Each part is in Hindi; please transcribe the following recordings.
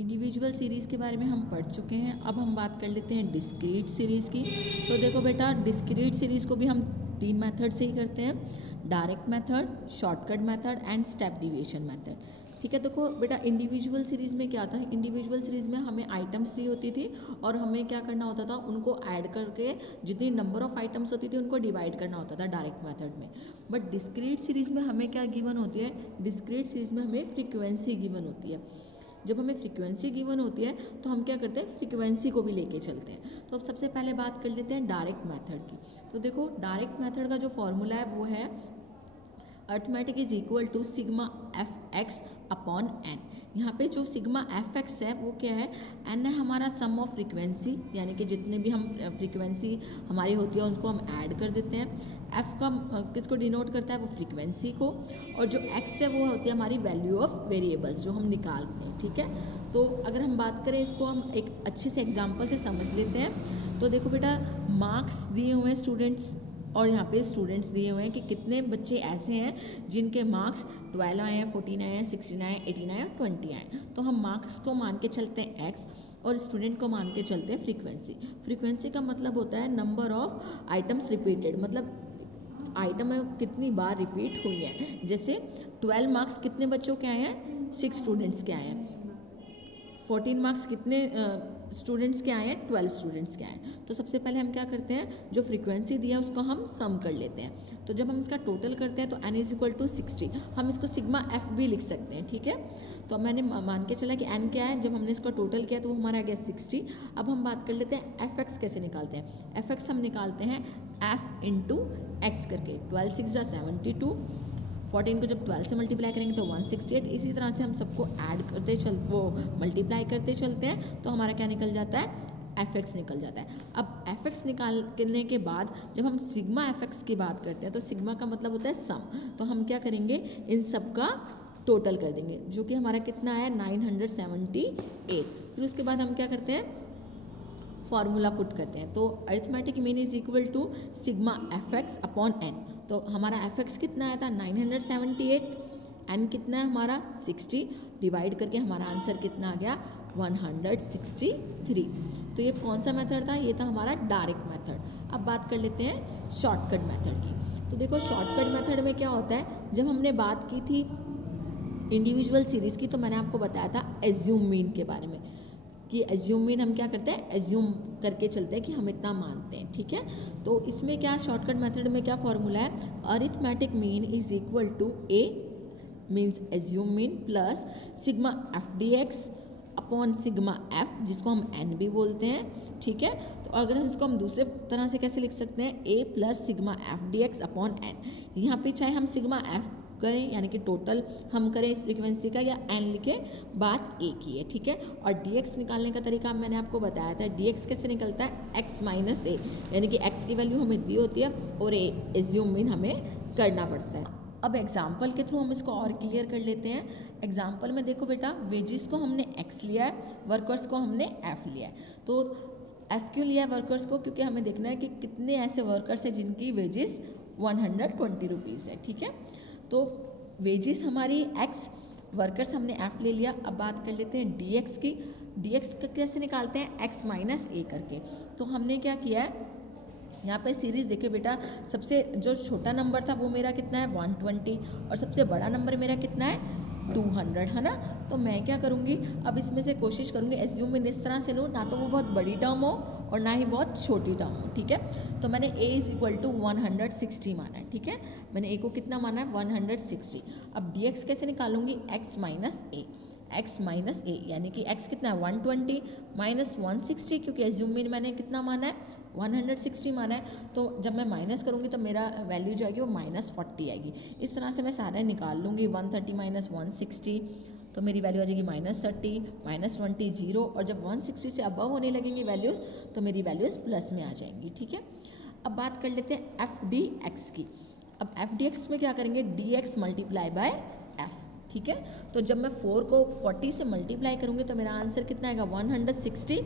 इंडिविजुअल सीरीज़ के बारे में हम पढ़ चुके हैं। अब हम बात कर लेते हैं डिस्क्रीट सीरीज़ की। तो देखो बेटा, डिस्क्रीट सीरीज़ को भी हम 3 मेथड से ही करते हैं, direct method, shortcut method and step deviation method. ठीक है, देखो बेटा, इंडिविजुअल सीरीज़ में क्या था, इंडिविजुअल सीरीज़ में हमें आइटम्स दी होती थी और हमें क्या करना होता था, उनको ऐड करके जितनी नंबर ऑफ आइटम्स होती थी उनको डिवाइड करना होता था डायरेक्ट मेथड में। बट डिस्क्रीट सीरीज़ में हमें क्या गिवन होती है, डिस्क्रीट सीरीज़ में हमें फ्रीक्वेंसी गिवन होती है। जब हमें फ्रीक्वेंसी गिवन होती है तो हम क्या करते हैं, फ्रीक्वेंसी को भी लेके चलते हैं। तो अब सबसे पहले बात कर लेते हैं डायरेक्ट मेथड की। तो देखो, डायरेक्ट मेथड का जो फॉर्मूला है वो है arithmetic is equal to sigma f x upon n. यहाँ पे जो सिग्मा एफ एक्स है वो क्या है, एन है हमारा सम ऑफ फ्रीक्वेंसी, यानी कि जितने भी हम फ्रीक्वेंसी हमारी होती है उसको हम ऐड कर देते हैं। एफ का किसको डिनोट करता है, वो फ्रीक्वेंसी को, और जो एक्स है वो होती है हमारी वैल्यू ऑफ वेरिएबल्स जो हम निकालते हैं। ठीक है, तो अगर हम बात करें इसको हम एक अच्छे से एग्जाम्पल से समझ लेते हैं। तो देखो बेटा, मार्क्स दिए हुए हैं स्टूडेंट्स, और यहाँ पे स्टूडेंट्स दिए हुए हैं कि कितने बच्चे ऐसे हैं जिनके मार्क्स 12 आए हैं, 14 आए हैं, 16 आए, 18 आए, 20 आए। तो हम मार्क्स को मान के चलते हैं x और स्टूडेंट को मान के चलते हैं फ्रीक्वेंसी। फ्रीक्वेंसी का मतलब होता है नंबर ऑफ आइटम्स रिपीटेड, मतलब आइटम कितनी बार रिपीट हुई है। जैसे 12 मार्क्स कितने बच्चों के आए हैं, 6 स्टूडेंट्स के आए हैं। 14 मार्क्स कितने स्टूडेंट्स के आए हैं, 12 स्टूडेंट्स के आए हैं। तो सबसे पहले हम क्या करते हैं, जो फ्रीक्वेंसी दिया है उसको हम सम कर लेते हैं। तो जब हम इसका टोटल करते हैं तो n इज इक्वल टू 60, हम इसको सिग्मा f भी लिख सकते हैं। ठीक है, तो मैंने मान के चला कि n क्या है, जब हमने इसका टोटल किया तो वो हमारा आ गया 60। अब हम बात कर लेते हैं एफ एक्स कैसे निकालते हैं। एफ एक्स हम निकालते हैं f इंटू एक्स करके, 12 6 जा 72, 14 को जब 12 से मल्टीप्लाई करेंगे तो 168। इसी तरह से हम सबको ऐड करते वो मल्टीप्लाई करते चलते हैं तो हमारा क्या निकल जाता है, एफ एक्स निकल जाता है। अब एफ एक्स निकालने के बाद जब हम सिग्मा एफ एक्स की बात करते हैं तो सिग्मा का मतलब होता है सम। तो हम क्या करेंगे, इन सब का टोटल कर देंगे, जो कि हमारा कितना आया, 978। फिर उसके बाद हम क्या करते हैं, फॉर्मूला पुट करते हैं। तो arithmetic mean is equal to sigma f x upon n. तो हमारा एफ एक्स कितना आया था, 978, एन कितना है हमारा 60, डिवाइड करके हमारा आंसर कितना आ गया, 163। तो ये कौन सा मेथड था, ये था हमारा डायरेक्ट मेथड। अब बात कर लेते हैं शॉर्टकट मेथड की। तो देखो, शॉर्टकट मेथड में क्या होता है, जब हमने बात की थी इंडिविजुअल सीरीज़ की तो मैंने आपको बताया था एज्यूम मीन के बारे में, कि एज्यूम मीन हम क्या करते हैं, एज्यूम करके चलते हैं कि हम इतना मानते हैं। ठीक है, तो इसमें क्या शॉर्टकट मेथड में क्या फॉर्मूला है, arithmetic mean is equal to a means assumed mean plus sigma f d x upon sigma f, जिसको हम एन भी बोलते हैं। ठीक है, तो अगर इसको हम दूसरे तरह से कैसे लिख सकते हैं, a plus sigma f d x upon n. यहाँ पे चाहे हम सिग्मा एफ करें यानी कि टोटल हम करें इस फ्रीक्वेंसी का, या एन लिखे, बात एक ही है। ठीक है, और dx निकालने का तरीका मैंने आपको बताया था। dx कैसे निकलता है, x माइनस ए, यानी कि x की वैल्यू हमें दी होती है और ए एज्यूम मीन हमें करना पड़ता है। अब एग्जाम्पल के थ्रू हम इसको और क्लियर कर लेते हैं। एग्जाम्पल में देखो बेटा, वेजिस को हमने x लिया है, वर्कर्स को हमने f लिया है। तो f क्यों लिया है वर्कर्स को, क्योंकि हमें देखना है कि कितने ऐसे वर्कर्स हैं जिनकी वेजिस 120 रुपीज़ है। ठीक है, तो वेजिस हमारी x, वर्कर्स हमने f ले लिया। अब बात कर लेते हैं dx की। dx कैसे निकालते हैं, x माइनस ए करके। तो हमने क्या किया है, यहाँ पे सीरीज़ देखिए बेटा, सबसे जो छोटा नंबर था वो मेरा कितना है 120, और सबसे बड़ा नंबर मेरा कितना है 200, है ना। तो मैं क्या करूँगी, अब इसमें से कोशिश करूँगी एज्यूम मीन इस तरह से लूँ, ना तो वो बहुत बड़ी टर्म हो और ना ही बहुत छोटी टर्म हो। ठीक है, तो मैंने a इज इक्वल टू 160 माना है। ठीक है, मैंने a को कितना माना है 160। अब dx कैसे निकालूंगी, x माइनस ए, x माइनस ए यानी कि x कितना है 120 माइनस 160, क्योंकि एज्यूम मीन मैंने कितना माना है 160 माना है। तो जब मैं माइनस करूँगी तो मेरा वैल्यू जो आएगी वो -40 आएगी। इस तरह से मैं सारे निकाल लूँगी, 130 माइनस 160 तो मेरी वैल्यू आ जाएगी -30 -20 0, और जब 160 से अबव होने लगेंगी वैल्यूज़ तो मेरी वैल्यूज़ प्लस में आ जाएंगी। ठीक है, अब बात कर लेते हैं एफ डी एक्स की। अब एफ डी एक्स में क्या करेंगे, D x multiply by F. ठीक है, तो जब मैं 4 को 40 से मल्टीप्लाई करूँगी तो मेरा आंसर कितना आएगा 160,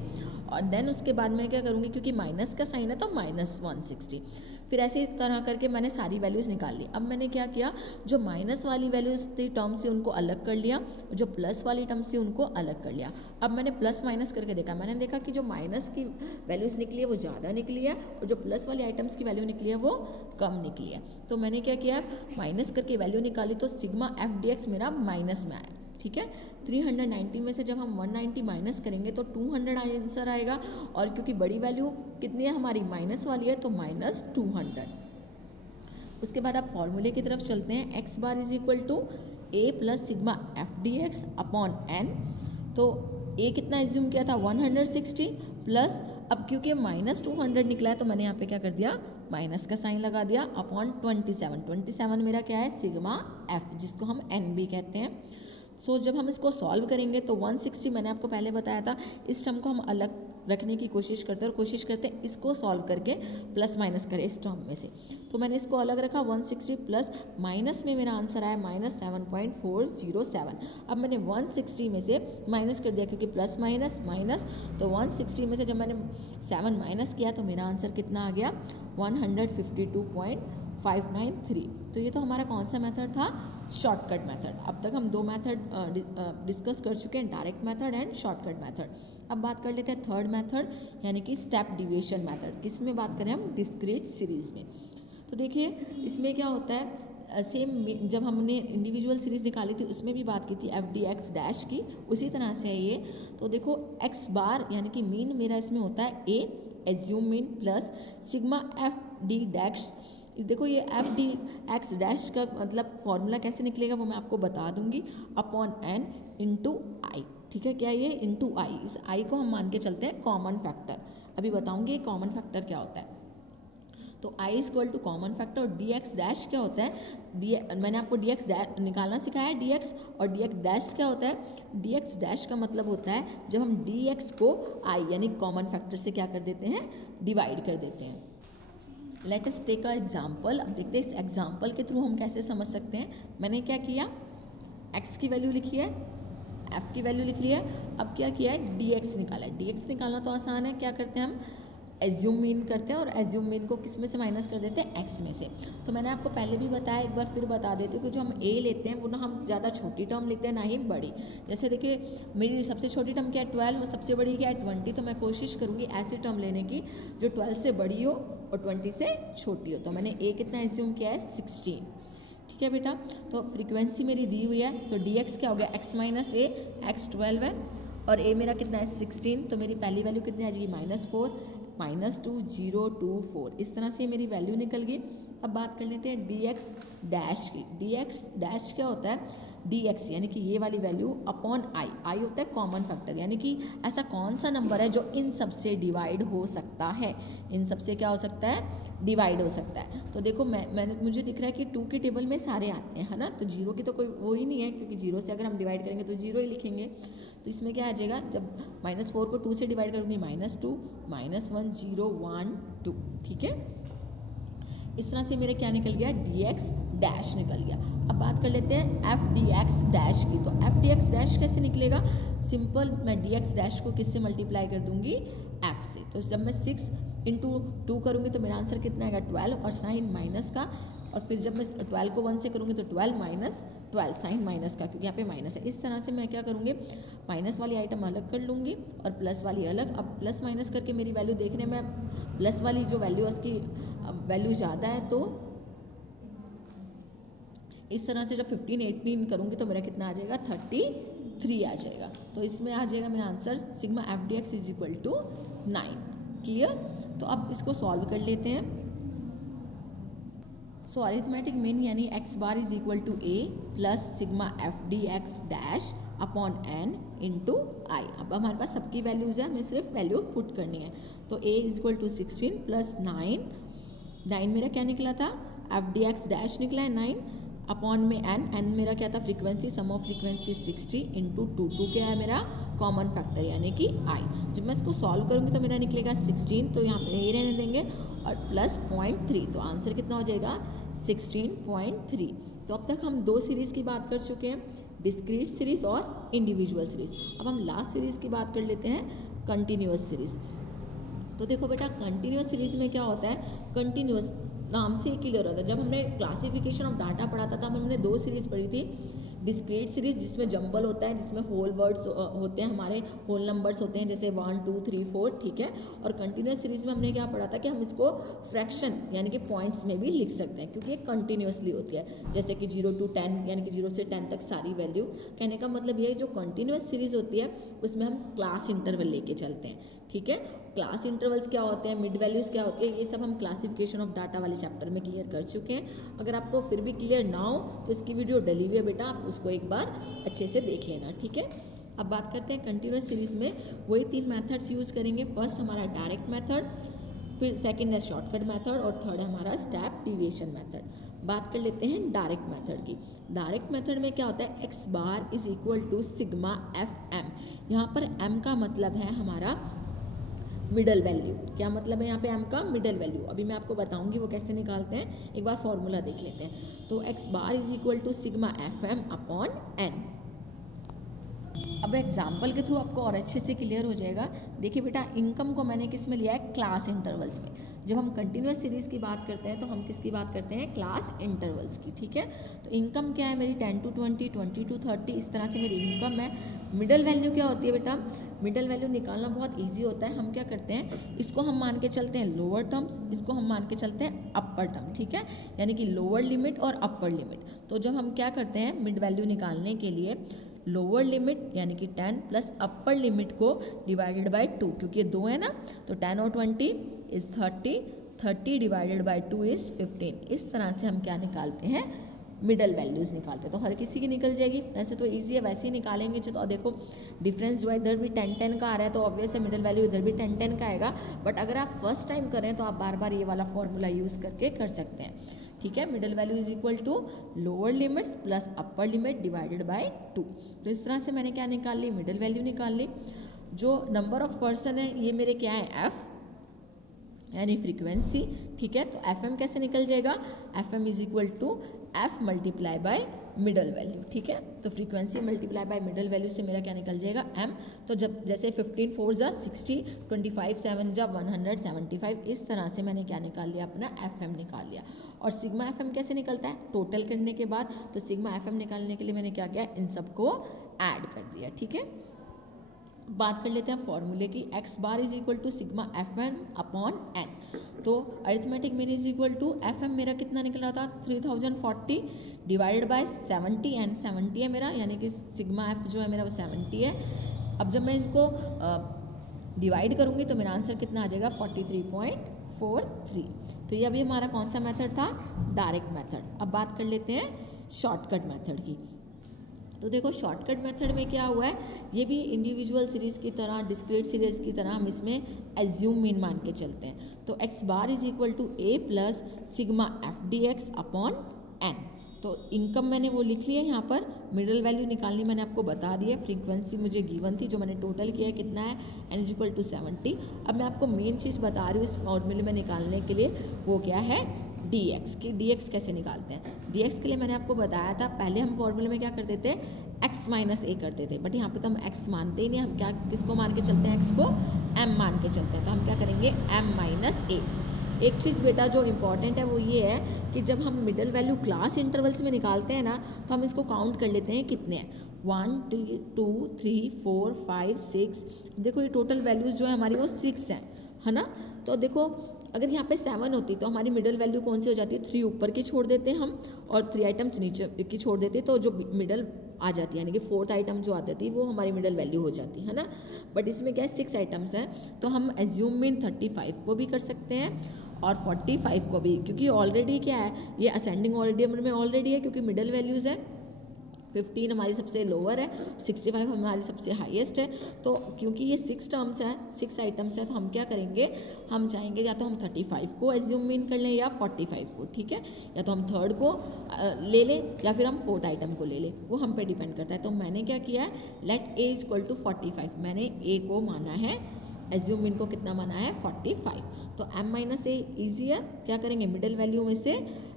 और देन उसके बाद मैं क्या करूँगी, क्योंकि माइनस का साइन है तो -160। फिर ऐसे तरह करके मैंने सारी वैल्यूज़ निकाल ली। अब मैंने क्या किया, जो माइनस वाली वैल्यूज़ थी टर्म से उनको अलग कर लिया, जो प्लस वाली टर्म से उनको अलग कर लिया। अब मैंने प्लस माइनस करके देखा, मैंने देखा कि जो माइनस की वैल्यूज़ निकली है वो ज़्यादा निकली है और जो प्लस वाली आइटम्स की वैल्यू निकली है वो कम निकली है। तो मैंने क्या किया, माइनस करके वैल्यू निकाली तो सिग्मा एफ डी एक्स मेरा माइनस में आया। ठीक है, 390 में से जब हम 190 माइनस करेंगे तो 200 आंसर आएगा, और क्योंकि बड़ी वैल्यू कितनी है हमारी, माइनस वाली है, तो माइनस 200। उसके बाद आप फॉर्मूले की तरफ चलते हैं, x bar is equal to a plus sigma f d x upon n. तो ए कितना एज्यूम किया था, 160 प्लस, अब क्योंकि माइनस 200 निकला है तो मैंने यहाँ पे क्या कर दिया, माइनस का साइन लगा दिया, अपॉन 27 मेरा क्या है, सिग्मा एफ, जिसको हम एन भी कहते हैं। सो जब हम इसको सॉल्व करेंगे तो 160 मैंने आपको पहले बताया था, इस टर्म को हम अलग रखने की कोशिश करते हैं और कोशिश करते हैं इसको सॉल्व करके प्लस माइनस करें इस टर्म में से। तो मैंने इसको अलग रखा, 160 प्लस माइनस में मेरा आंसर आया माइनस 7.407। अब मैंने 160 में से माइनस कर दिया क्योंकि प्लस माइनस माइनस, तो 160 में से जब मैंने 7 माइनस किया तो मेरा आंसर कितना आ गया, 152.593। तो ये तो हमारा कौन सा मेथड था, शॉर्टकट मेथड। अब तक हम दो मेथड डिस्कस कर चुके हैं, direct method and shortcut method. अब बात कर लेते हैं थर्ड मेथड, यानी कि स्टेप डिविएशन मेथड। किस में बात करें हम, डिस्क्रीट सीरीज में। तो देखिए इसमें क्या होता है, सेम जब हमने इंडिविजुअल सीरीज निकाली थी उसमें भी बात की थी एफ डी एक्स डैश की, उसी तरह से है ये। तो देखो एक्स बार यानी कि मीन मेरा इसमें होता है a assume mean plus sigma f d dash. देखो ये एफ डी एक्स डैश का मतलब फॉर्मूला कैसे निकलेगा वो मैं आपको बता दूंगी, अपॉन एन इंटू आई। ठीक है, क्या ये इंटू आई, इस आई को हम मान के चलते हैं कॉमन फैक्टर। अभी बताऊंगी कॉमन फैक्टर क्या होता है। तो i is equal to common factor, और डी एक्स डैश क्या होता है, मैंने आपको डी एक्स निकालना सिखाया है, डी एक्स, और डी एक्स डैश क्या होता है, डी एक्स डैश का मतलब होता है जब हम डी एक्स को आई यानी कॉमन फैक्टर से क्या कर देते हैं, डिवाइड कर देते हैं। Let us take a example. अब देखते हैं इस एग्जाम्पल के थ्रू हम कैसे समझ सकते हैं। मैंने क्या किया, x की वैल्यू लिखी है, f की वैल्यू लिख ली है, अब क्या किया है, dx निकाला है। dx निकालना तो आसान है, क्या करते हैं हम, एज्यूम मीन करते हैं, और एज्यूम मीन को किस में से माइनस कर देते हैं, x में से। तो मैंने आपको पहले भी बताया, एक बार फिर बता देती हूँ कि जो हम a लेते हैं वो ना हम ज़्यादा छोटी टर्म लेते हैं ना ही बड़ी। जैसे देखिए मेरी सबसे छोटी टर्म क्या है 12, और सबसे बड़ी क्या है 20। तो मैं कोशिश करूँगी ऐसी टर्म लेने की जो 12 से बड़ी हो और 20 से छोटी हो। तो मैंने a कितना एज्यूम किया है, 16। ठीक है बेटा, तो फ्रीक्वेंसी मेरी दी हुई है, तो dx क्या हो गया, x माइनस ए, x 12 है और a मेरा कितना है 16। तो मेरी पहली वैल्यू कितनी आ जाएगी, -4 -2024। इस तरह से मेरी वैल्यू निकल गई। अब बात कर लेते हैं dx डैश की। dx डैश क्या होता है, dx यानी कि ये वाली वैल्यू अपॉन आई, आई होता है कॉमन फैक्टर, यानी कि ऐसा कौन सा नंबर है जो इन सब से डिवाइड हो सकता है, इन सब से क्या हो सकता है, डिवाइड हो सकता है। तो देखो मुझे दिख रहा है कि 2 की टेबल में सारे आते हैं, है ना, तो 0 की तो कोई वो ही नहीं है, क्योंकि 0 से अगर हम डिवाइड करेंगे तो 0 ही लिखेंगे। तो इसमें क्या आ जाएगा, जब -4 को 2 से डिवाइड करूँगी -2 -1 0 1 2। ठीक है, इस तरह से मेरे क्या निकल गया, dx डैश निकल गया। अब बात कर लेते हैं एफ डी एक्स डैश की। तो एफ डी एक्स डैश कैसे निकलेगा, सिंपल, मैं dx डैश को किससे मल्टीप्लाई कर दूंगी, f से। तो जब मैं 6 इंटू 2 करूँगी तो मेरा आंसर कितना आएगा, 12, और साइन माइनस का, और फिर जब मैं 12 को 1 से करूँगी तो 12 माइनस 12 साइन माइनस का, क्योंकि यहाँ पे माइनस है। इस तरह से मैं क्या करूँगी, माइनस वाली आइटम अलग कर लूँगी और प्लस वाली अलग। अब प्लस माइनस करके मेरी वैल्यू देखने में प्लस वाली जो वैल्यू है उसकी वैल्यू ज़्यादा है, तो इस तरह से जब 15 18 करूँगी तो मेरा कितना आ जाएगा, 33 आ जाएगा। तो इसमें आ जाएगा मेरा answer sigma f d x is equal to 9। Clear, तो अब इसको सॉल्व कर लेते हैं। सो अरिथमेटिक मीन यानी x bar is equal to a plus sigma f d x dash upon n into i. अब हमारे पास सबकी वैल्यूज़ है, हमें सिर्फ वैल्यू पुट करनी है। तो a is equal to 16 plus 9 मेरा क्या निकला था, एफ डी एक्स डैश निकला है 9 अपॉन में n मेरा क्या था, frequency, sum of frequency 60 into 2 क्या है मेरा कॉमन फैक्टर यानी कि i। जब मैं इसको सॉल्व करूँगी तो मेरा निकलेगा 16, तो यहाँ पे ये रहने देंगे, और प्लस 0.3, तो आंसर कितना हो जाएगा 16.3। तो अब तक हम दो सीरीज़ की बात कर चुके हैं, डिस्क्रीट सीरीज़ और इंडिविजुअल सीरीज़। अब हम लास्ट सीरीज़ की बात कर लेते हैं, कंटिन्यूअस सीरीज़। तो देखो बेटा कंटिन्यूअस सीरीज़ में क्या होता है, कंटिन्यूअस नाम से ही क्लियर होता है। जब हमने क्लासिफिकेशन ऑफ डाटा पढ़ा था तब हमने 2 सीरीज पढ़ी थी, डिस्क्रीट सीरीज जिसमें जंबल होता है, जिसमें होल वर्ड्स होते हैं, हमारे होल नंबर्स होते हैं जैसे 1 2 3 4, ठीक है। और कंटिन्यूस सीरीज में हमने क्या पढ़ा था कि हम इसको फ्रैक्शन यानी कि पॉइंट्स में भी लिख सकते हैं क्योंकि ये कंटिन्यूसली होती है, जैसे कि 0 to 10 यानी कि 0 से 10 तक सारी वैल्यू। कहने का मतलब ये है जो कंटिन्यूस सीरीज होती है उसमें हम क्लास इंटरवल लेके चलते हैं, ठीक है। क्लास इंटरवल्स क्या होते हैं, मिड वैल्यूज क्या होती है, ये सब हम क्लासिफिकेशन ऑफ डाटा वाले चैप्टर में क्लियर कर चुके हैं। अगर आपको फिर भी क्लियर ना हो तो इसकी वीडियो डली हुई है बेटा, आप उसको एक बार अच्छे से देख लेना, ठीक है। अब बात करते हैं कंटिन्यूस सीरीज में वही 3 मेथड्स यूज़ करेंगे। फर्स्ट हमारा डायरेक्ट मेथड, फिर सेकंड है शॉर्टकट मेथड और थर्ड है हमारा स्टेप डिविएशन मेथड। बात कर लेते हैं डायरेक्ट मेथड की। डायरेक्ट मेथड में क्या होता है, x bar is equal to sigma f m. यहाँ पर m का मतलब है हमारा मिडल वैल्यू। क्या मतलब है यहाँ पे m का मिडल वैल्यू, अभी मैं आपको बताऊंगी वो कैसे निकालते हैं, एक बार फॉर्मूला देख लेते हैं। तो x bar is equal to sigma f m upon n। अब एग्जाम्पल के थ्रू आपको और अच्छे से क्लियर हो जाएगा। देखिए बेटा, इनकम को मैंने किस में लिया है, क्लास इंटरवल्स में। जब हम कंटिन्यूस सीरीज की बात करते हैं तो हम किसकी बात करते हैं, क्लास इंटरवल्स की, ठीक है। तो इनकम क्या है मेरी 10 to 20, 20 to 30, इस तरह से मेरी इनकम है। मिडल वैल्यू क्या होती है बेटा, मिडल वैल्यू निकालना बहुत ईजी होता है। हम क्या करते हैं, इसको हम मान के चलते हैं लोअर टर्म्स, इसको हम मान के चलते हैं अपर टर्म, ठीक है, यानी कि लोअर लिमिट और अपर लिमिट। तो जब हम क्या करते हैं मिड वैल्यू निकालने के लिए, लोअर लिमिट यानी कि 10 प्लस अपर लिमिट को डिवाइडेड बाय 2, क्योंकि ये 2 है ना, तो 10 और 20 इज 30, 30 डिवाइडेड बाय 2 इज 15। इस तरह से हम क्या निकालते हैं, मिडल वैल्यूज निकालते हैं। तो हर किसी की निकल जाएगी, वैसे तो इजी है, वैसे ही निकालेंगे। तो देखो डिफरेंस जो है इधर भी 10 10 का आ रहा है, तो ऑब्वियस है मिडल वैल्यू इधर भी 10 10 का आएगा। बट अगर आप फर्स्ट टाइम करें तो आप बार बार ये वाला फॉर्मूला यूज़ करके कर सकते हैं, ठीक है। Middle value is equal to lower limits plus upper limit divided by 2। तो इस तरह से मैंने क्या निकाल ली, मिडल वैल्यू निकाल ली। जो नंबर ऑफ पर्सन है ये मेरे क्या है, एफ यानी फ्रीक्वेंसी, ठीक है। तो एफ एम कैसे निकल जाएगा, f m is equal to f multiply by middle value, ठीक है। तो frequency multiply by middle value से मेरा क्या निकल जाएगा, एम। तो जब जैसे 15 4 जा 60, 25 7 जा 175, इस तरह से मैंने क्या निकाल लिया, अपना एफ एम निकाल लिया। और सिग्मा एफ एम कैसे निकलता है, टोटल करने के बाद। तो सिग्मा एफ एम निकालने के लिए मैंने क्या किया, इन सबको ऐड कर दिया, ठीक है। बात कर लेते हैं फॉर्मूले की, x bar is equal to sigma f m upon n. तो arithmetic mean is equal to f m मेरा कितना निकल रहा था, 3040 डिवाइडेड बाय 70, एन 70 है मेरा, यानी कि सिग्मा एफ जो है मेरा वो 70 है। अब जब मैं इनको डिवाइड करूँगी तो मेरा आंसर कितना आ जाएगा, 43.43। तो ये अभी हमारा कौन सा मेथड था, डायरेक्ट मेथड। अब बात कर लेते हैं शॉर्टकट मेथड की। तो देखो शॉर्टकट मेथड में क्या हुआ है, ये भी इंडिविजुअल सीरीज की तरह, डिस्क्रीट सीरीज की तरह हम इसमें एज्यूम मीन मान के चलते हैं। तो x bar is equal to a plus sigma f d x upon n. तो इनकम मैंने वो लिख लिया है यहाँ पर, मिडल वैल्यू निकालनी मैंने आपको बता दी है, फ्रीक्वेंसी मुझे गिवन थी जो मैंने टोटल किया है कितना है, n इज इक्वल टू 70। अब मैं आपको मेन चीज़ बता रही हूँ इस फॉर्मूले में निकालने के लिए, वो क्या है, dx की। dx कैसे निकालते हैं, dx के लिए मैंने आपको बताया था, पहले हम फॉर्मूले में क्या करते थे, x माइनस ए करते थे, बट यहाँ पे तो हम x मानते ही नहीं, हम क्या किसको मान के चलते हैं, x को m मान के चलते हैं। तो हम क्या करेंगे, m माइनस ए। एक चीज़ बेटा जो इम्पॉर्टेंट है वो ये है कि जब हम मिडल वैल्यू क्लास इंटरवल्स में निकालते हैं ना, तो हम इसको काउंट कर लेते हैं कितने हैं, 1 2 3 4 5 6। देखो ये टोटल वैल्यूज जो है हमारी वो 6 हैं, है ना। तो देखो अगर यहाँ पे 7 होती तो हमारी मिडल वैल्यू कौन सी हो जाती है, 3 ऊपर की छोड़ देते हम और 3 आइटम्स नीचे की छोड़ देते, तो जो मिडल आ जाती है यानी कि 4th आइटम जो आती थी वो हमारी मिडल वैल्यू हो जाती है ना। बट इसमें क्या है, 6 आइटम्स हैं, तो हम एज्यूम मीन 35 को भी कर सकते हैं और 45 को भी, क्योंकि ऑलरेडी क्या है, ये असेंडिंग ऑर्डर में ऑलरेडी है, क्योंकि मिडल वैल्यूज़ है 15 हमारी सबसे लोअर है, 65 हमारी सबसे हाईएस्ट है। तो क्योंकि ये 6 टर्म्स है, 6 आइटम्स है, तो हम क्या करेंगे, हम चाहेंगे या तो हम 35 को एज्यूम मीन कर लें या 45 को, ठीक है, या तो हम 3rd को ले लें या फिर हम 4th आइटम को ले लें, वो हम पे डिपेंड करता है। तो मैंने क्या किया है, let a is equal to 45, मैंने ए को माना है, एज्यूम मीन को कितना माना है, 45। तो m माइनस ए ईजी है, क्या करेंगे, मिडल वैल्यू में से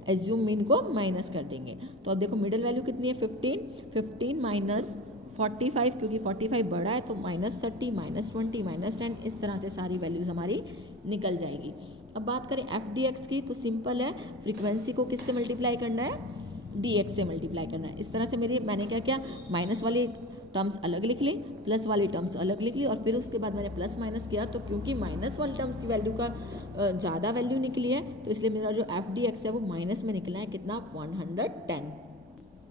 एज्यूम मीन को माइनस कर देंगे। तो अब देखो मिडल वैल्यू कितनी है, 15 माइनस 45, क्योंकि 45 बड़ा है तो -30 -20 -10, इस तरह से सारी वैल्यूज हमारी निकल जाएगी। अब बात करें एफ डी एक्स की, तो सिंपल है, फ्रीक्वेंसी को किससे मल्टीप्लाई करना है, डी एक्स से मल्टीप्लाई करना है। इस तरह से मैंने क्या किया, माइनस वाली टर्म्स अलग लिख ली, प्लस वाली टर्म्स अलग लिख ली, और फिर उसके बाद मैंने प्लस माइनस किया, तो क्योंकि माइनस वाली टर्म्स की वैल्यू का ज़्यादा वैल्यू निकली है, तो इसलिए मेरा जो एफ डी एक्स है वो माइनस में निकला है, कितना, 110।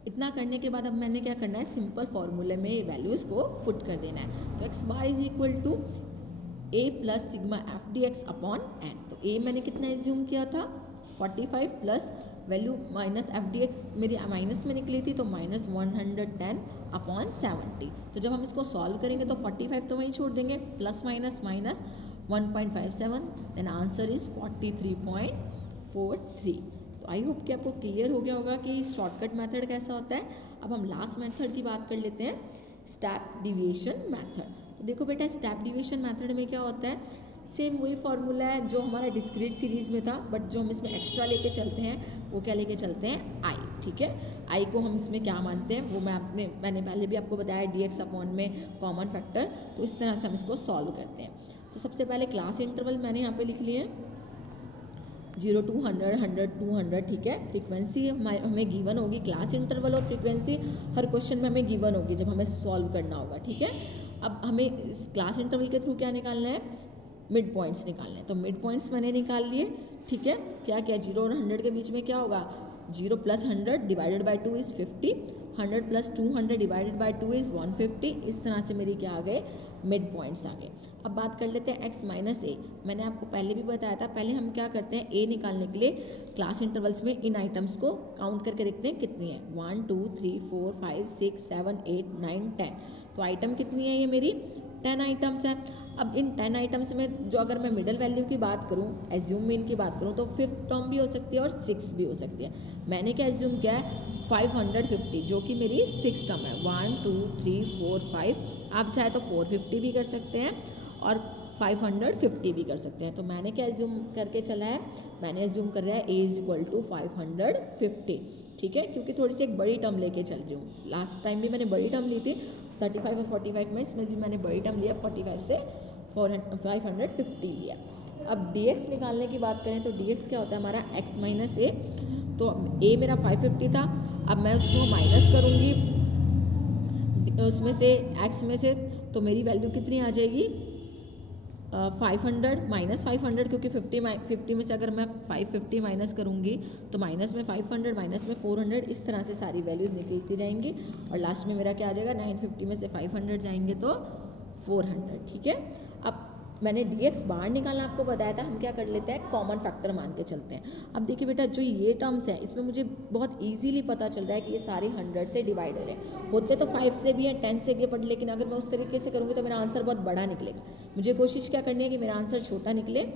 इतना करने के बाद अब मैंने क्या करना है, सिंपल फॉर्मूले में वैल्यूज़ को पुट कर देना है। तो x bar is equal to a plus sigma f d x upon n. तो ए मैंने कितना एज्यूम किया था, 45 plus value minus f d x मेरी माइनस में निकली थी, तो माइनस 110 अपॉन 70। तो जब हम इसको सॉल्व करेंगे तो 45 तो वहीं छोड़ देंगे, plus minus minus 1.57, then answer is 43.43। तो आई होप कि आपको क्लियर हो गया होगा कि शॉर्टकट मेथड कैसा होता है। अब हम लास्ट मेथड की बात कर लेते हैं, स्टेप डिविएशन मेथड। तो देखो बेटा, स्टेप डिविएशन मेथड में क्या होता है, सेम वही फॉर्मूला है जो हमारा डिस्क्रीट सीरीज में था, बट जो हम इसमें एक्स्ट्रा लेके चलते हैं वो क्या लेके चलते हैं, आई। ठीक है, आई को हम इसमें क्या मानते हैं वो मैंने पहले भी आपको बताया, डी एक्स अपॉन में कॉमन फैक्टर। तो इस तरह से हम इसको सॉल्व करते हैं। तो सबसे पहले क्लास इंटरवल मैंने यहाँ पे लिख लिए हैं, 0 to 100, 100 to 100। ठीक है, फ्रीक्वेंसी हमें गिवन होगी, क्लास इंटरवल और फ्रीक्वेंसी हर क्वेश्चन में हमें गिवन होगी जब हमें सॉल्व करना होगा। ठीक है, अब हमें इस क्लास इंटरवल के थ्रू क्या निकालना है, मिड पॉइंट्स निकालने हैं। तो मिड पॉइंट्स मैंने निकाल लिए। ठीक है, क्या क्या, 0 और 100 के बीच में क्या होगा, 0 plus 100 divided by 2 is 50, 100 plus 200 divided by 2 is 150। इस तरह से मेरी क्या आ गए, मिड पॉइंट्स आ गए। अब बात कर लेते हैं x माइनस ए। मैंने आपको पहले भी बताया था, पहले हम क्या करते हैं, a निकालने के लिए क्लास इंटरवल्स में इन आइटम्स को काउंट करके देखते हैं कितनी है, 1 2 3 4 5 6 7 8 9 10। तो आइटम कितनी है, ये मेरी 10 आइटम्स है। अब इन 10 आइटम्स में जो अगर मैं मिडल वैल्यू की बात करूं, एज्यूम मीन की बात करूं, तो 5th टर्म भी हो सकती है और 6 भी हो सकती है। मैंने क्या एज्यूम किया है, 550, जो कि मेरी 6 टर्म है, 1 2 3 4 5। आप चाहे तो 450 भी कर सकते हैं और 550 भी कर सकते हैं। तो मैंने क्या एज्यूम करके चला है, मैंने एज्यूम कर रहा है a इज इक्वल टू 550। ठीक है, क्योंकि थोड़ी सी एक बड़ी टर्म लेके चल रही हूँ। लास्ट टाइम भी मैंने बड़ी टर्म ली थी 35 और 45 में, इसमें भी मैंने बड़ी टर्म लिया, 45 से 550 लिया। अब dx निकालने की बात करें तो dx क्या होता है हमारा, x माइनस ए। तो a मेरा 550 था, अब मैं उसको माइनस करूँगी उसमें से, x में से, तो मेरी वैल्यू कितनी आ जाएगी, 500 माइनस 500, क्योंकि 50 में से अगर मैं 550 माइनस करूँगी तो माइनस में 500 माइनस में 400, इस तरह से सारी वैल्यूज़ निकलती जाएंगी और लास्ट में मेरा क्या आ जाएगा, 950 में से 500 जाएंगे तो 400। ठीक है, अब मैंने dx बार निकालना आपको बताया था, हम क्या कर लेते हैं, कॉमन फैक्टर मान के चलते हैं। अब देखिए बेटा, जो ये टर्म्स हैं इसमें मुझे बहुत इजीली पता चल रहा है कि ये सारे 100 से डिवाइडेड है, होते तो 5 से भी है, 10 से भी, बट लेकिन अगर मैं उस तरीके से करूँगी तो मेरा आंसर बहुत बड़ा निकलेगा। मुझे कोशिश क्या करनी है कि मेरा आंसर छोटा निकले,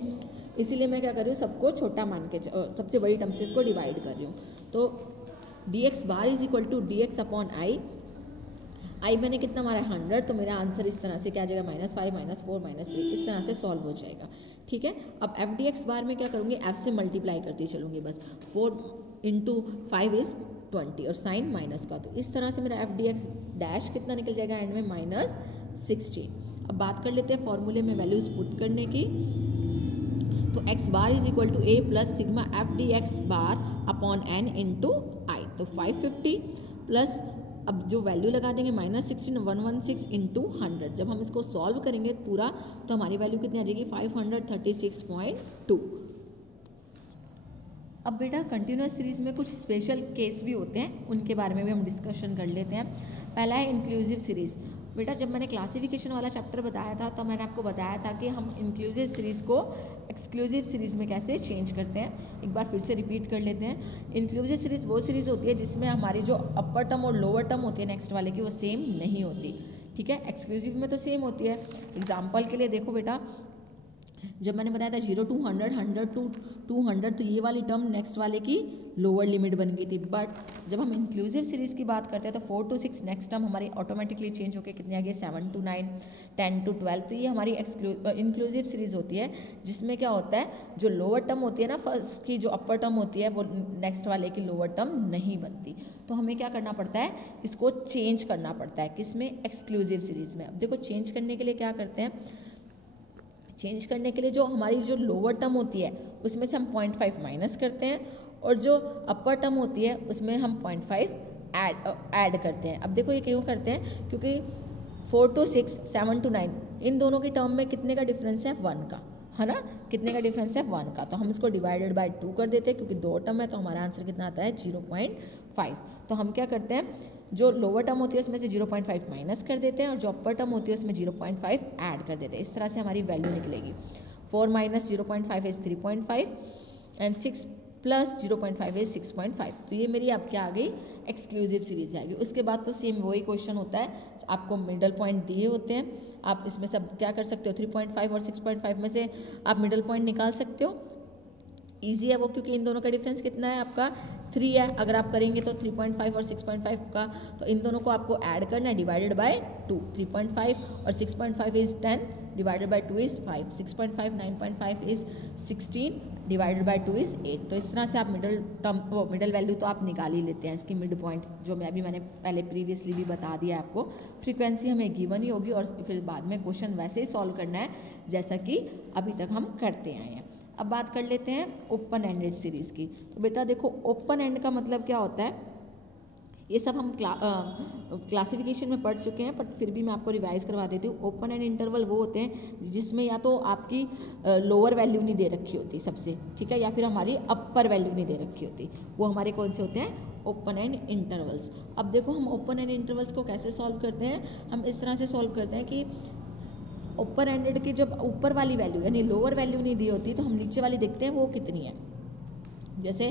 इसीलिए मैं क्या कर रही हूँ, सबको छोटा मान के सबसे बड़ी टर्म से इसको डिवाइड कर रही हूँ। तो dx bar is equal to dx upon i मैंने कितना मारा है, 100। तो मेरा आंसर इस तरह से क्या आ जाएगा, -5 -4 -3, इस तरह से सॉल्व हो जाएगा। ठीक है, अब एफ डी एक्स बार में क्या करूँगी, एफ से मल्टीप्लाई करती चलूँगी बस, 4 × 5 इज़ 20 और साइन माइनस का, तो इस तरह से मेरा एफ डी एक्स डैश कितना निकल जाएगा एंड में, -16। अब बात कर लेते हैं फॉर्मूले में वैल्यूज़ पुट करने की। तो x bar is equal to a plus sigma f d x bar upon n into i. तो 550 प्लस, अब जो वैल्यू लगा देंगे, -16 116 इंटू 100। जब हम इसको सॉल्व करेंगे पूरा तो हमारी वैल्यू कितनी आ जाएगी, 536.2। अब बेटा कंटिन्यूस सीरीज़ में कुछ स्पेशल केस भी होते हैं, उनके बारे में भी हम डिस्कशन कर लेते हैं। पहला है इंक्लूसिव सीरीज़। बेटा जब मैंने क्लासिफिकेशन वाला चैप्टर बताया था तो मैंने आपको बताया था कि हम इंक्लूसिव सीरीज़ को एक्सक्लूसिव सीरीज़ में कैसे चेंज करते हैं। एक बार फिर से रिपीट कर लेते हैं। इंक्लूसिव सीरीज़ वो सीरीज़ होती है जिसमें हमारी जो अपर टर्म और लोअर टर्म होती है नेक्स्ट वाले की, वो सेम नहीं होती। ठीक है, एक्सक्लूसिव में तो सेम होती है। एग्जाम्पल के लिए देखो बेटा, जब मैंने बताया था 0 to 100, 100 to 200, तो ये वाली टर्म नेक्स्ट वाले की लोअर लिमिट बन गई थी। बट जब हम इंक्लूसिव सीरीज़ की बात करते हैं तो 4 to 6 नेक्स्ट टर्म हमारी ऑटोमेटिकली चेंज होकर कितनी आ गई, 7 to 9, 10 to 12। तो ये हमारी इंक्लूसिव सीरीज़ होती है, जिसमें क्या होता है, जो लोअर टर्म होती है ना फर्स्ट की, जो अपर टर्म होती है वो नेक्स्ट वाले की लोअर टर्म नहीं बनती। तो हमें क्या करना पड़ता है, इसको चेंज करना पड़ता है, किसमें, एक्सक्लूसिव सीरीज़ में। अब देखो चेंज करने के लिए क्या करते हैं, चेंज करने के लिए जो हमारी जो लोअर टर्म होती है उसमें से हम 0.5 माइनस करते हैं और जो अपर टर्म होती है उसमें हम 0.5 ऐड करते हैं। अब देखो ये क्यों करते हैं, क्योंकि 4 to 6, 7 to 9 इन दोनों की टर्म में कितने का डिफरेंस है, 1 का, है ना, कितने का डिफरेंस है, 1 का। तो हम इसको डिवाइडेड बाय 2 कर देते हैं, क्योंकि 2 टर्म है तो हमारा आंसर कितना आता है 0.5। तो हम क्या करते हैं, जो लोअर टर्म होती है उसमें से 0.5 माइनस कर देते हैं और जो अपर टर्म होती है उसमें 0.5 ऐड कर देते हैं। इस तरह से हमारी वैल्यू निकलेगी। 4 minus 0.5 is 3.5 and 6 plus 0.5 is 6.5। तो ये मेरी आपके आ गई एक्सक्लूसिव सीरीज आएगी। उसके बाद तो सेम वही क्वेश्चन होता है, आपको मिडल पॉइंट दिए होते हैं, आप इसमें सब क्या कर सकते हो, 3.5 और 6.5 में से आप मिडल पॉइंट निकाल सकते हो। ईजी है वो, क्योंकि इन दोनों का डिफरेंस कितना है आपका 3 है। अगर आप करेंगे तो 3.5 और 6.5 का, तो इन दोनों को आपको ऐड करना है डिवाइडेड बाय 2। 3.5 और 6.5 is 10 divided by 2 is 5। 6.5 9.5 is 16 divided by 2 is 8। तो इस तरह से आप मिडल वैल्यू तो आप निकाल ही लेते हैं इसकी, मिड पॉइंट जो मैंने पहले प्रीवियसली भी बता दिया है आपको। फ्रीक्वेंसी हमें गिवन ही होगी और फिर बाद में क्वेश्चन वैसे ही सॉल्व करना है जैसा कि अभी तक हम करते आए हैं। अब बात कर लेते हैं ओपन एंडेड सीरीज़ की। तो बेटा देखो, ओपन एंड का मतलब क्या होता है, ये सब हम क्लासिफिकेशन में पढ़ चुके हैं, बट फिर भी मैं आपको रिवाइज करवा देती हूँ। ओपन एंड इंटरवल वो होते हैं जिसमें या तो आपकी लोअर वैल्यू नहीं दे रखी होती सबसे, ठीक है, या फिर हमारी अपर वैल्यू नहीं दे रखी होती। वो हमारे कौन से होते हैं, ओपन एंड इंटरवल्स। अब देखो हम ओपन एंड इंटरवल्स को कैसे सॉल्व करते हैं, हम इस तरह से सॉल्व करते हैं कि ओपन एंडेड की जब ऊपर वाली वैल्यू यानी लोअर वैल्यू नहीं दी होती तो हम नीचे वाली देखते हैं वो कितनी है। जैसे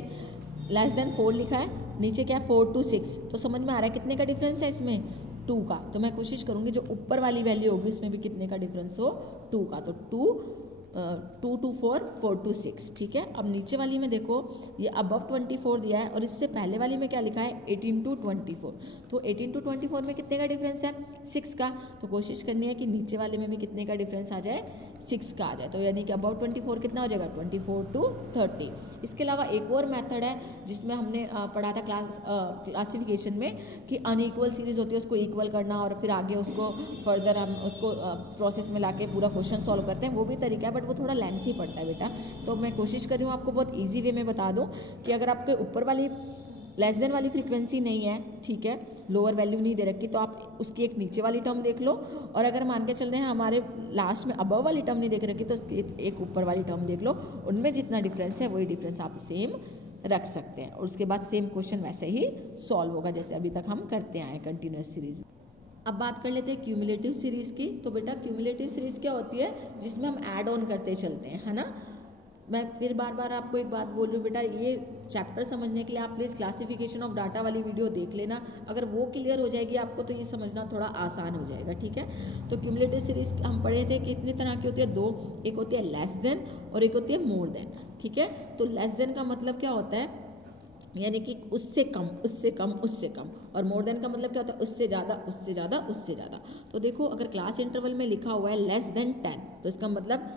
लेस देन 4 लिखा है, नीचे क्या है 4 to 6, तो समझ में आ रहा है कितने का डिफरेंस है इसमें, 2 का। तो मैं कोशिश करूंगी जो ऊपर वाली वैल्यू होगी उसमें भी कितने का डिफरेंस हो, 2 का। तो 2 to 4, 4 to 6, ठीक है। अब नीचे वाली में देखो ये अबव 24 दिया है और इससे पहले वाली में क्या लिखा है 18 to 24। तो 18 to 24 में कितने का डिफरेंस है, 6 का। तो कोशिश करनी है कि नीचे वाले में भी कितने का डिफरेंस आ जाए, 6 का आ जाए। तो यानी कि अबव 24 कितना हो जाएगा 24 to 30। इसके अलावा एक और मेथड है जिसमें हमने पढ़ा था क्लासिफिकेशन में कि अनइक्वल सीरीज होती है उसको इक्वल करना और फिर आगे उसको फर्दर हम उसको प्रोसेस में लाके पूरा क्वेश्चन सॉल्व करते हैं। वो भी तरीका है बट वो थोड़ा लेंथी पड़ता है बेटा। तो मैं कोशिश कर रही हूँ आपको बहुत ईजी वे में बता दूँ कि अगर आपके ऊपर वाली लेस देन वाली फ्रीक्वेंसी नहीं है, ठीक है, लोअर वैल्यू नहीं दे रखी, तो आप उसकी एक नीचे वाली टर्म देख लो, और अगर मान के चल रहे हैं हमारे लास्ट में अबव वाली टर्म नहीं देख रखी तो उसकी एक ऊपर वाली टर्म देख लो, उनमें जितना डिफरेंस है वही डिफरेंस आप सेम रख सकते हैं और उसके बाद सेम क्वेश्चन वैसे ही सॉल्व होगा जैसे अभी तक हम करते आए कंटिन्यूस सीरीज। अब बात कर लेते हैं क्यूमुलेटिव सीरीज़ की। तो बेटा क्यूमुलेटिव सीरीज़ क्या होती है, जिसमें हम ऐड ऑन करते चलते हैं, है ना। मैं फिर बार बार आपको एक बात बोल रही हूँ बेटा, ये चैप्टर समझने के लिए आप प्लीज़ क्लासिफिकेशन ऑफ डाटा वाली वीडियो देख लेना। अगर वो क्लियर हो जाएगी आपको तो ये समझना थोड़ा आसान हो जाएगा, ठीक है। तो क्यूमुलेटिव सीरीज़ हम पढ़े थे कि इतनी तरह की होती है, दो, एक होती है लेस देन और एक होती है मोर देन, ठीक है। तो लेस देन का मतलब क्या होता है, यानी कि उससे कम उससे कम उससे कम, और मोर देन का मतलब क्या होता है उससे ज़्यादा उससे ज़्यादा उससे ज़्यादा। तो देखो अगर क्लास इंटरवल में लिखा हुआ है लेस देन 10 तो इसका मतलब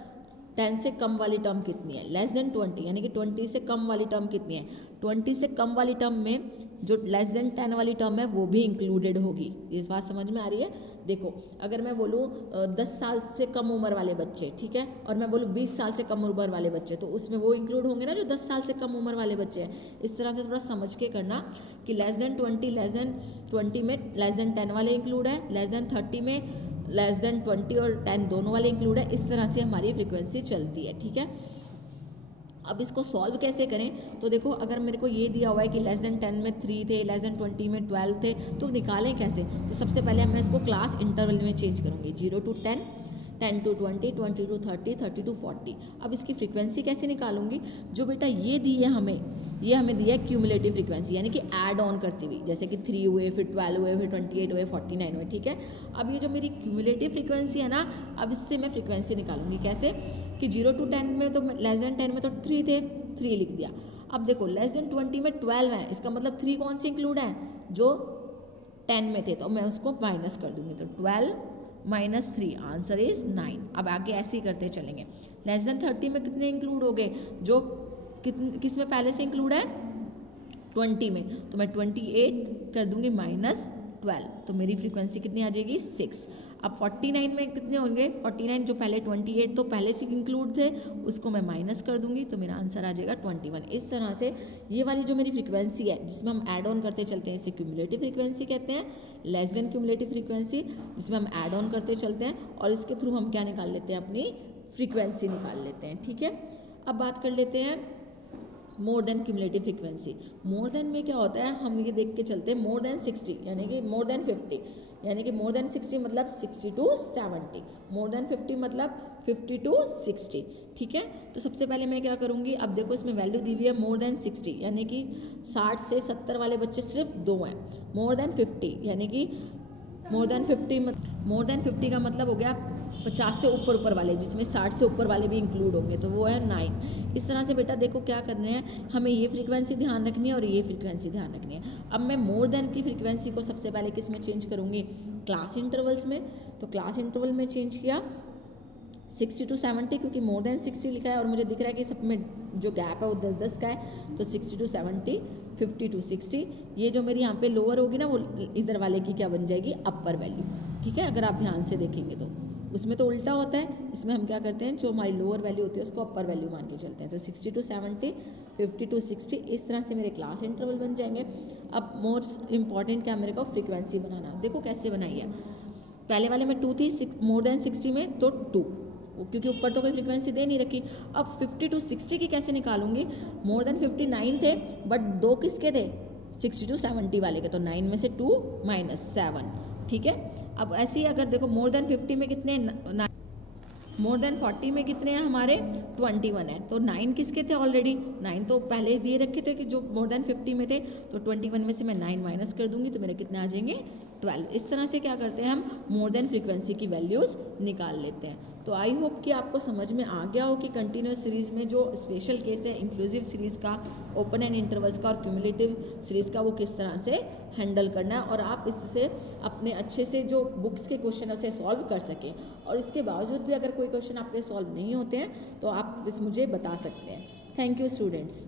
10 से कम वाली टर्म कितनी है, लेस देन 20 यानी कि 20 से कम वाली टर्म कितनी है, 20 से कम वाली टर्म में जो लेस देन 10 वाली टर्म है वो भी इंक्लूडेड होगी। इस बात समझ में आ रही है। देखो अगर मैं बोलूँ 10 साल से कम उम्र वाले बच्चे, ठीक है, और मैं बोलूँ 20 साल से कम उम्र वाले बच्चे, तो उसमें वो इंक्लूड होंगे ना जो 10 साल से कम उम्र वाले बच्चे हैं। इस तरह से थोड़ा समझ के करना कि लेस देन 20 में लेस देन 10 वाले इंक्लूड है, लेस देन 30 में लेस देन 20 और 10 दोनों वाले इंक्लूड है। इस तरह से हमारी फ्रीक्वेंसी चलती है, ठीक है। अब इसको सॉल्व कैसे करें, तो देखो अगर मेरे को ये दिया हुआ है कि लेस देन 10 में 3 थे, लेस देन 20 में 12 थे, तो निकालें कैसे। तो सबसे पहले मैं इसको क्लास इंटरवल में चेंज करूँगी, 0 to 10, 10 to 20, 20 to 30, 30 to 40। अब इसकी फ्रीक्वेंसी कैसे निकालूंगी, जो बेटा ये दी है ये हमें दिया है क्यूमुलेटिव फ्रीक्वेंसी, यानी कि ऐड ऑन करती हुई, जैसे कि 3 हुए, फिर 12 हुए, फिर 28 हुए, 49 हुए, ठीक है। अब ये जो मेरी क्यूमुलेटिव फ्रीक्वेंसी है ना, अब इससे मैं फ्रीक्वेंसी निकालूंगी कैसे, कि 0 to 10 में तो लेस देन 10 में तो 3 थे, 3 लिख दिया। अब देखो लेस देन 20 में 12 है, इसका मतलब 3 कौन से इंक्लूड है, जो 10 में थे, तो मैं उसको माइनस कर दूंगी, तो 12 माइनस 3 आंसर इज 9। अब आगे ऐसे ही करते चलेंगे। लेस देन 30 में कितने इंक्लूड हो गए, जो किस में पहले से इंक्लूड है 20 में, तो मैं 28 कर दूंगी माइनस 12, तो मेरी फ्रीक्वेंसी कितनी आ जाएगी 6। अब 49 में कितने होंगे, 49 जो पहले 28 तो पहले से इंक्लूड थे, उसको मैं माइनस कर दूंगी तो मेरा आंसर आ जाएगा 21। इस तरह से ये वाली जो मेरी फ्रीक्वेंसी है जिसमें हम ऐड ऑन करते चलते हैं, इसे क्यूमुलेटिव फ्रीक्वेंसी कहते हैं, लेस देन क्यूमुलेटिव फ्रीक्वेंसी जिसमें हम ऐड ऑन करते चलते हैं और इसके थ्रू हम क्या निकाल लेते हैं, अपनी फ्रीक्वेंसी निकाल लेते हैं। ठीक है, अब बात कर लेते हैं more than cumulative frequency. More than में क्या होता है, हम ये देख के चलते हैं मोर देन 60 यानी कि मोर देन 50, यानी कि मोर देन 60 मतलब 60 to 70, मोर देन 50 मतलब 50 to 60। ठीक है, तो सबसे पहले मैं क्या करूँगी, अब देखो इसमें वैल्यू दी हुई है मोर देन 60 यानी कि 60 से 70 वाले बच्चे सिर्फ 2 हैं। मोर देन 50 यानी कि मोर देन 50 का मतलब हो गया 50 से ऊपर वाले, जिसमें 60 से ऊपर वाले भी इंक्लूड होंगे, तो वो है 9। इस तरह से बेटा देखो क्या करने हैं, हमें ये फ्रीक्वेंसी ध्यान रखनी है और ये फ्रीक्वेंसी ध्यान रखनी है। अब मैं मोर देन की फ्रीक्वेंसी को सबसे पहले किस में चेंज करूँगी, क्लास इंटरवल्स में। तो क्लास इंटरवल में चेंज किया 60 to 70, क्योंकि मोर देन 60 लिखा है और मुझे दिख रहा है कि सब में जो गैप है वो 10-10 का है, तो 60 to 70, 50 to 60। ये जो मेरी यहाँ पे लोअर होगी ना, वो इधर वाले की क्या बन जाएगी, अपर वैल्यू। ठीक है, अगर आप ध्यान से देखेंगे तो उसमें तो उल्टा होता है, इसमें हम क्या करते हैं, जो हमारी लोअर वैल्यू होती है उसको अपर वैल्यू मान के चलते हैं। तो 60 to 70, 50 to 60, इस तरह से मेरे क्लास इंटरवल बन जाएंगे। अब मोस्ट इंपॉर्टेंट क्या मेरे को फ्रीक्वेंसी बनाना। देखो कैसे बनाई है, पहले वाले में 2 थी, मोर देन 60 में तो 2, क्योंकि ऊपर तो कोई फ्रीक्वेंसी दे नहीं रखी। अब 50 to 60 की कैसे निकालूंगी, मोर देन 59 थे बट 2 किसके थे, 60 to 70 वाले के, तो 9 में से 2 माइनस 7। ठीक है, अब ऐसे ही अगर देखो मोर देन 50 में कितने, मोर देन 40 में कितने हैं हमारे 21 है, तो 9 किसके थे ऑलरेडी, 9 तो पहले ही दिए रखे थे कि जो मोर देन 50 में थे, तो 21 में से मैं 9 माइनस कर दूंगी तो मेरे कितने आ जाएंगे 12। इस तरह से क्या करते हैं हम मोर देन फ्रीक्वेंसी की वैल्यूज़ निकाल लेते हैं। तो आई होप कि आपको समझ में आ गया हो कि कंटिन्यूस सीरीज़ में जो स्पेशल केस है इंक्लूसिव सीरीज़ का, ओपन एंड इंटरवल्स का और क्यूमुलेटिव सीरीज़ का, वो किस तरह से हैंडल करना है और आप इससे अपने अच्छे से जो बुक्स के क्वेश्चन है उसे सॉल्व कर सकें। और इसके बावजूद भी अगर कोई क्वेश्चन आपके सॉल्व नहीं होते हैं तो आप मुझे बता सकते हैं। Thank you students.